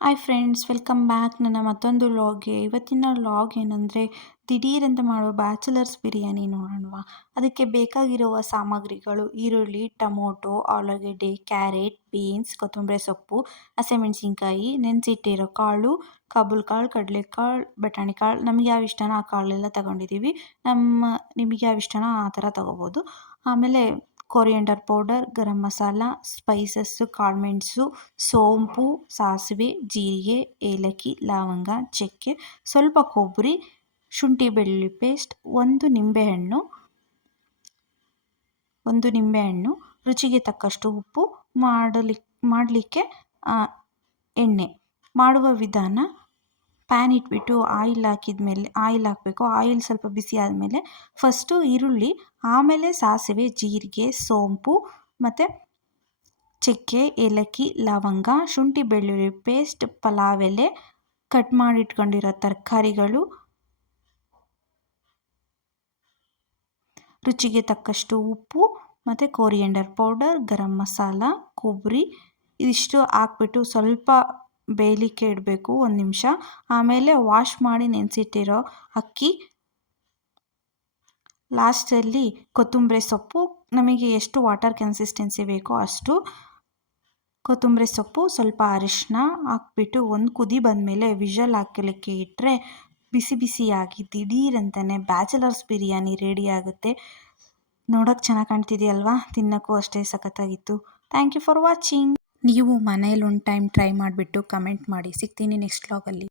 Hi friends, welcome back ನನ್ನ ಮತ್ತೊಂದು ವ್ಲಾಗ್ಗೆ. ಇವತ್ತಿನ ವ್ಲಾಗ್ ಏನಂದರೆ ದಿಢೀರಂತ ಮಾಡುವ ಬ್ಯಾಚುಲರ್ಸ್ ಬಿರಿಯಾನಿ ನೋಡೋಣವಾ. ಅದಕ್ಕೆ ಬೇಕಾಗಿರುವ ಸಾಮಗ್ರಿಗಳು: ಈರುಳ್ಳಿ, ಟೊಮೊಟೊ, ಆಲೂಗಡ್ಡೆ, ಕ್ಯಾರೆಟ್, ಬೀನ್ಸ್, ಕೊತ್ತಂಬರಿ ಸೊಪ್ಪು, ಹಸಿಮೆಣಸಿನ್ಕಾಯಿ, ನೆನೆಸಿಟ್ಟಿರೋ ಕಾಳು, ಕಾಬೂಲ್ ಕಾಳು, ಕಡಲೆಕಾಳು, ಬಟಾಣಿ ಕಾಳು. ನಮಗೆ ಯಾವ ಇಷ್ಟನೋ ಆ ಕಾಳೆಲ್ಲ ತಗೊಂಡಿದ್ದೀವಿ. ನಿಮಗೆ ಯಾವ ಇಷ್ಟನೋ ಆ ಥರ ತೊಗೋಬೋದು. ಆಮೇಲೆ coriander powder, garam masala, spices, ಕಾಳುಮೆಣಸು, ಸೋಂಪು, ಸಾಸಿವೆ, ಜೀರಿಗೆ, ಏಲಕ್ಕಿ, ಲವಂಗ, ಚಕ್ಕೆ, ಸ್ವಲ್ಪ ಕೊಬ್ಬರಿ, ಶುಂಠಿ ಬೆಳ್ಳುಳ್ಳಿ ಪೇಸ್ಟ್, ಒಂದು ನಿಂಬೆಹಣ್ಣು, ರುಚಿಗೆ ತಕ್ಕಷ್ಟು ಉಪ್ಪು, ಮಾಡಲಿಕ್ಕೆ ಎಣ್ಣೆ. ಮಾಡುವ ವಿಧಾನ: ಪ್ಯಾನ್ ಇಟ್ಬಿಟ್ಟು ಆಯಿಲ್ ಹಾಕಬೇಕು. ಆಯಿಲ್ ಸ್ವಲ್ಪ ಬಿಸಿ ಆದಮೇಲೆ ಫಸ್ಟು ಈರುಳ್ಳಿ, ಆಮೇಲೆ ಸಾಸಿವೆ, ಜೀರಿಗೆ, ಸೋಂಪು ಮತ್ತು ಚಕ್ಕೆ, ಏಲಕ್ಕಿ, ಲವಂಗ, ಶುಂಠಿ ಬೆಳ್ಳುಳ್ಳಿ ಪೇಸ್ಟ್, ಪಲಾವ್ ಎಲೆ, ಕಟ್ ಮಾಡಿ ಇಟ್ಕೊಂಡಿರೋ ತರಕಾರಿಗಳು, ರುಚಿಗೆ ತಕ್ಕಷ್ಟು ಉಪ್ಪು ಮತ್ತು ಕೊರಿಯಂಡರ್ ಪೌಡರ್, ಗರಂ ಮಸಾಲ, ಕೊಬ್ಬರಿ ಇದಿಷ್ಟು ಹಾಕ್ಬಿಟ್ಟು ಸ್ವಲ್ಪ ಬೇಯಲಿಕ್ಕೆ ಇಡಬೇಕು 1 ನಿಮಿಷ. ಆಮೇಲೆ ವಾಶ್ ಮಾಡಿ ನೆನೆಸಿಟ್ಟಿರೋ ಅಕ್ಕಿ, ಲಾಸ್ಟಲ್ಲಿ ಕೊತ್ತಂಬರಿ ಸೊಪ್ಪು, ನಮಗೆ ಎಷ್ಟು ವಾಟರ್ ಕನ್ಸಿಸ್ಟೆನ್ಸಿ ಬೇಕೋ ಅಷ್ಟು ಕೊತ್ತಂಬರಿ ಸೊಪ್ಪು, ಸ್ವಲ್ಪ ಅರಿಶಿನ ಹಾಕ್ಬಿಟ್ಟು ಒಂದು ಕುದಿ ಬಂದಮೇಲೆ ವಿಷಲ್ ಹಾಕಲಿಕ್ಕೆ ಇಟ್ಟರೆ ಬಿಸಿ ಬಿಸಿಯಾಗಿ ದಿಢೀರಂತಲೇ ಬ್ಯಾಚುಲರ್ಸ್ ಬಿರಿಯಾನಿ ರೆಡಿ ಆಗುತ್ತೆ. ನೋಡೋಕ್ಕೆ ಚೆನ್ನಾಗಿ ಕಾಣ್ತಿದೆಯಲ್ವಾ? ತಿನ್ನೋಕ್ಕೂ ಅಷ್ಟೇ ಸಖತ್ತಾಗಿತ್ತು. Thank you for watching. ನೀವು ಮನೇಲಿ ಒಂದು ಟೈಮ್ ಟ್ರೈ ಮಾಡಿಬಿಟ್ಟು ಕಮೆಂಟ್ ಮಾಡಿ. ಸಿಗ್ತೀನಿ ನೆಕ್ಸ್ಟ್ ವ್ಲಾಗಲ್ಲಿ.